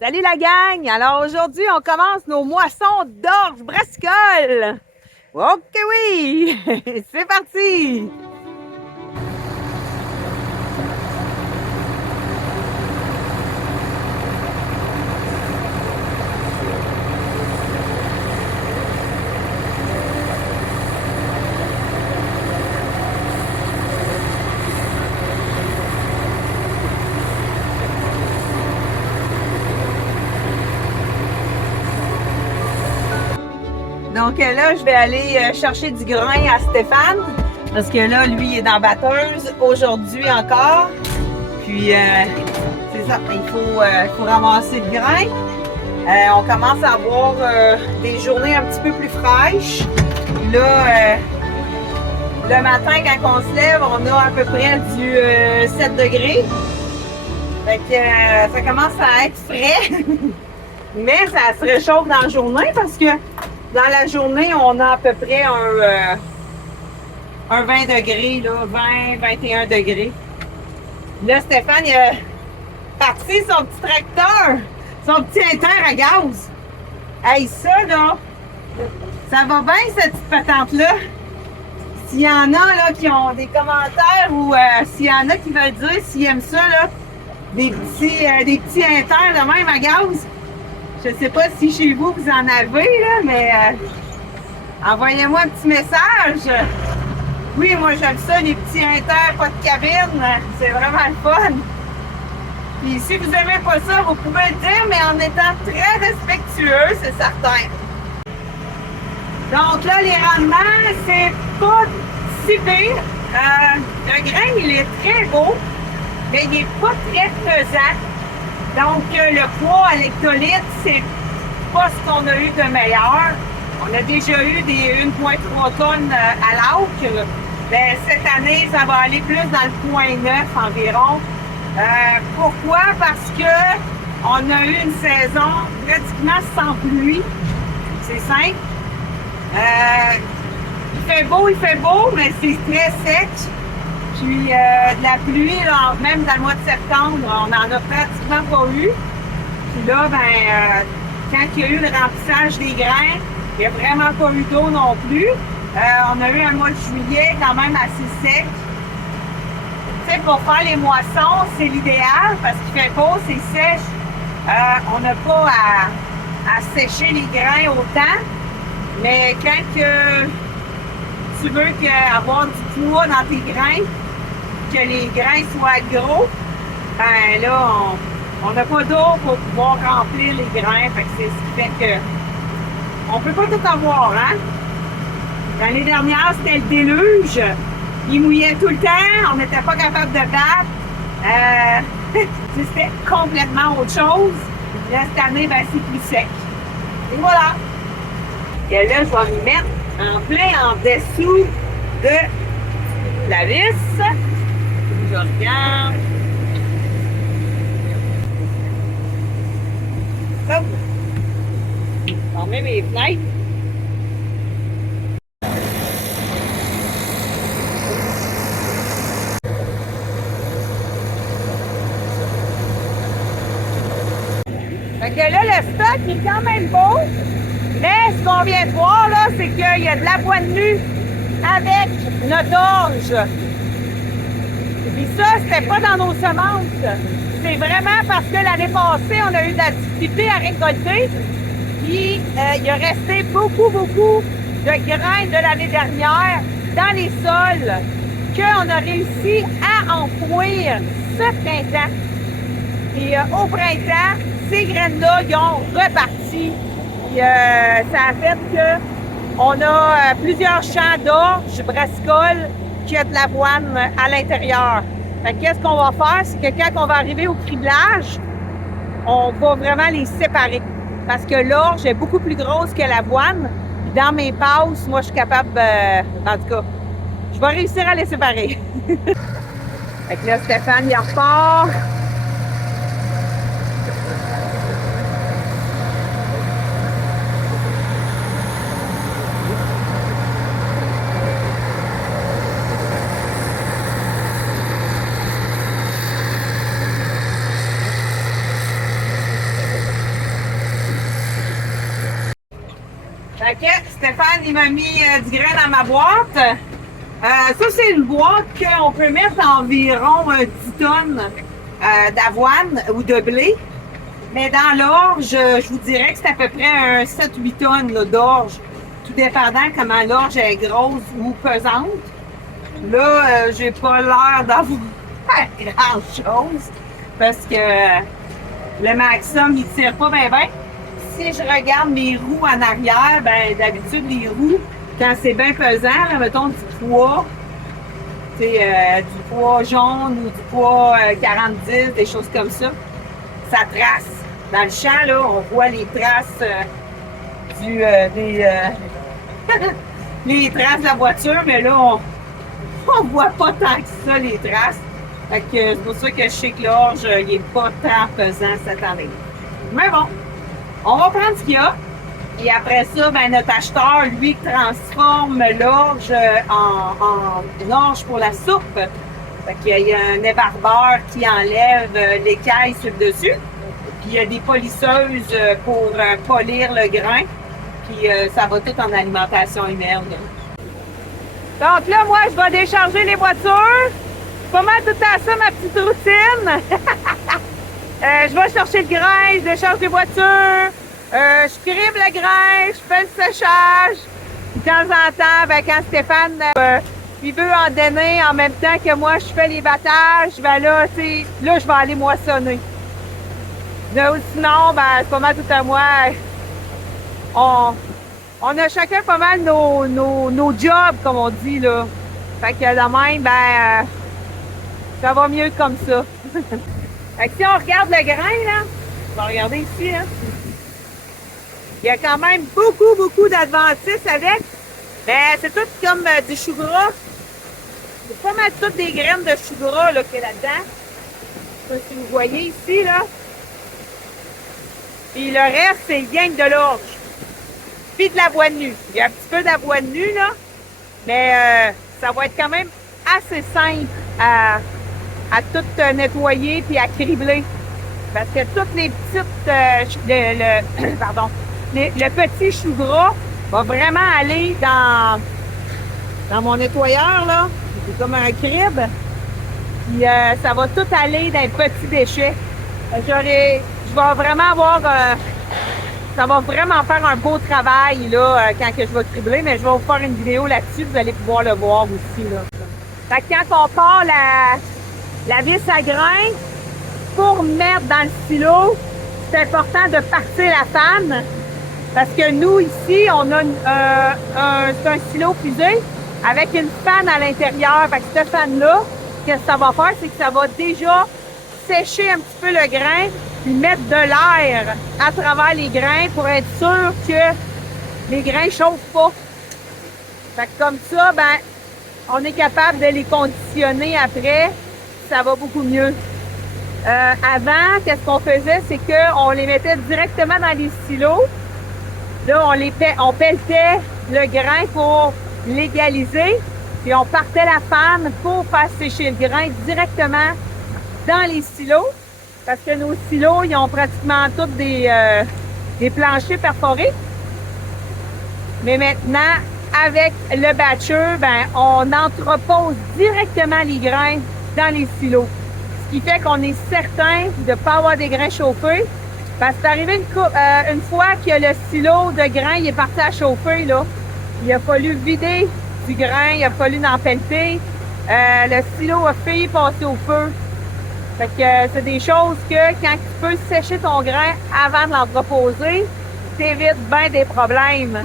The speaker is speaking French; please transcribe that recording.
Salut la gang! Alors aujourd'hui, on commence nos moissons d'orge brassicole. Ok oui! C'est parti! Donc là, je vais aller chercher du grain à Stéphane. Parce que là, lui, il est dans batteuse aujourd'hui encore. Puis, c'est ça, il faut ramasser le grain. On commence à avoir des journées un petit peu plus fraîches. Là, le matin, quand on se lève, on a à peu près du 7 degrés. Fait que ça commence à être frais. Mais ça se réchauffe dans la journée parce que dans la journée, on a à peu près un 20 degrés, là, 20, 21 degrés. Là, Stéphane, il a parti son petit tracteur, son petit inter à gaz. Hey, ça, là, ça va bien, cette petite patente-là. S'il y en a là, qui ont des commentaires ou s'il y en a qui veulent dire s'ils aiment ça, là, des petits inter de même à gaz. Je sais pas si chez vous, vous en avez, là, mais envoyez-moi un petit message. Oui, moi, j'aime ça, les petits inter, pas de cabine. C'est vraiment le fun. Puis si vous n'aimez pas ça, vous pouvez le dire, mais en étant très respectueux, c'est certain. Donc là, les rendements, c'est pas si pire. Le grain, il est très beau, mais il n'est pas très pesant. Donc, le poids à l'hectolitre, c'est pas ce qu'on a eu de meilleur. On a déjà eu des 1,3 tonnes à l'autre. Mais cette année, ça va aller plus dans le 0,9 environ. Pourquoi? Parce que on a eu une saison pratiquement sans pluie. C'est simple. Il fait beau, mais c'est très sec. Puis de la pluie, là, même dans le mois de septembre, on n'en a pratiquement pas eu. Puis là, quand il y a eu le remplissage des grains, il n'y a vraiment pas eu d'eau non plus. On a eu un mois de juillet quand même assez sec. Tu sais, pour faire les moissons, c'est l'idéal parce qu'il fait beau, c'est sèche. On n'a pas à sécher les grains autant. Mais quand tu veux avoir du poids dans tes grains, que les grains soient gros, ben là, on n'a pas d'eau pour pouvoir remplir les grains. Fait que c'est ce qui fait que on peut pas tout avoir, hein? L'année dernière, c'était le déluge. Il mouillait tout le temps, on n'était pas capable de battre. C'était complètement autre chose. Là, cette année, ben, c'est plus sec. Et voilà. Et là, je vais me mettre en plein en dessous de la vis. Je regarde. Hop. On met mes fenêtres. Fait que là, le stock est quand même beau. Mais ce qu'on vient de voir, là, c'est qu'il y a de l'avoine nue avec notre orge. Puis ça, c'était pas dans nos semences. C'est vraiment parce que l'année passée, on a eu de la difficulté à récolter. Puis il y a resté beaucoup de grains de l'année dernière dans les sols qu'on a réussi à enfouir ce printemps. Et au printemps, ces graines-là, ils ont reparti. Puis, ça a fait qu'on a plusieurs champs d'orge brassicole qui a de l'avoine à l'intérieur. Fait que qu'est-ce qu'on va faire? C'est que quand on va arriver au criblage, on va vraiment les séparer. Parce que l'orge est beaucoup plus grosse que l'avoine. Puis dans mes passes, moi, je suis capable, en tout cas, je vais réussir à les séparer. Fait que là, Stéphane, il repart. Fait que Stéphane, il m'a mis du grain dans ma boîte. Ça, c'est une boîte qu'on peut mettre environ 10 tonnes d'avoine ou de blé. Mais dans l'orge, je vous dirais que c'est à peu près un 7-8 tonnes d'orge, tout dépendant comment l'orge est grosse ou pesante. Là, j'ai pas l'air d'avoir grand-chose parce que le Maxxum, il tire pas bien. Si je regarde mes roues en arrière, ben d'habitude, les roues, quand c'est bien pesant, là, mettons du poids, du poids jaune ou du poids 40-10, des choses comme ça, ça trace. Dans le champ, là, on voit les traces les traces de la voiture, mais là, on voit pas tant que ça, les traces. Fait que c'est pour ça que je sais que l'orge, il est pas tant pesant cette année. Mais bon, on va prendre ce qu'il y a. Et après ça, ben, notre acheteur, lui, transforme l'orge en orge pour la soupe. Fait qu'il y a un débarbeur qui enlève l'écaille sur le dessus. Puis il y a des polisseuses pour polir le grain. Puis ça va tout en alimentation humaine. Donc là, moi, je vais décharger les voitures. Pas mal tout à ça, ma petite routine. Je vais chercher le grain, je décharge les voitures. Je crime le grain, je fais le séchage. De temps en temps, ben, quand Stéphane il veut en donner en même temps que moi, je fais les battages, ben là, là, je vais aller moissonner. Là, sinon, ben, c'est pas mal tout à moi. On a chacun pas mal nos jobs, comme on dit, là. Fait que de même, ben, ça va mieux comme ça. Fait que si on regarde le grain, là, on va regarder ici, là. Il y a quand même beaucoup d'adventices avec. Mais c'est tout comme du chou gras. C'est pas mal toutes des graines de chou gras là, qu'il y a là-dedans. Je sais pas si vous voyez ici, là. Puis le reste, c'est rien que de l'orge. Puis de l'avoine nue. Il y a un petit peu d'avoine nue, là. Mais ça va être quand même assez simple à tout nettoyer puis à cribler. Parce que toutes les petites... le petit chou gras va vraiment aller dans mon nettoyeur, là. C'est comme un crible. Puis ça va tout aller dans les petits déchets. Je vais vraiment avoir... ça va vraiment faire un beau travail, là, quand que je vais cribler, mais je vais vous faire une vidéo là-dessus, vous allez pouvoir le voir aussi, là. Fait que quand on part la vis à grain, pour mettre dans le silo, c'est important de partir la fan. Parce que nous, ici, on a c'est un silo fusée avec une fan à l'intérieur. Fait que cette fan-là, qu'est-ce que ça va faire? C'est que ça va déjà sécher un petit peu le grain puis mettre de l'air à travers les grains pour être sûr que les grains ne chauffent pas. Fait que comme ça, ben, on est capable de les conditionner après. Ça va beaucoup mieux. Avant, qu'est-ce qu'on faisait? C'est qu'on les mettait directement dans les silos. Là, on pelletait le grain pour l'égaliser, puis on partait la fan pour faire sécher le grain directement dans les silos, parce que nos silos, ils ont pratiquement tous des planchers perforés. Mais maintenant, avec le batcher, ben, on entrepose directement les grains dans les silos. Ce qui fait qu'on est certain de ne pas avoir des grains chauffés. Parce que c'est arrivé une fois que le silo de grain il est parti à chauffer, là. Il a fallu vider du grain, il a fallu en pelleter. Le silo a failli passer au feu. Fait que c'est des choses que quand tu peux sécher ton grain avant de l'entreposer, t'évites bien des problèmes.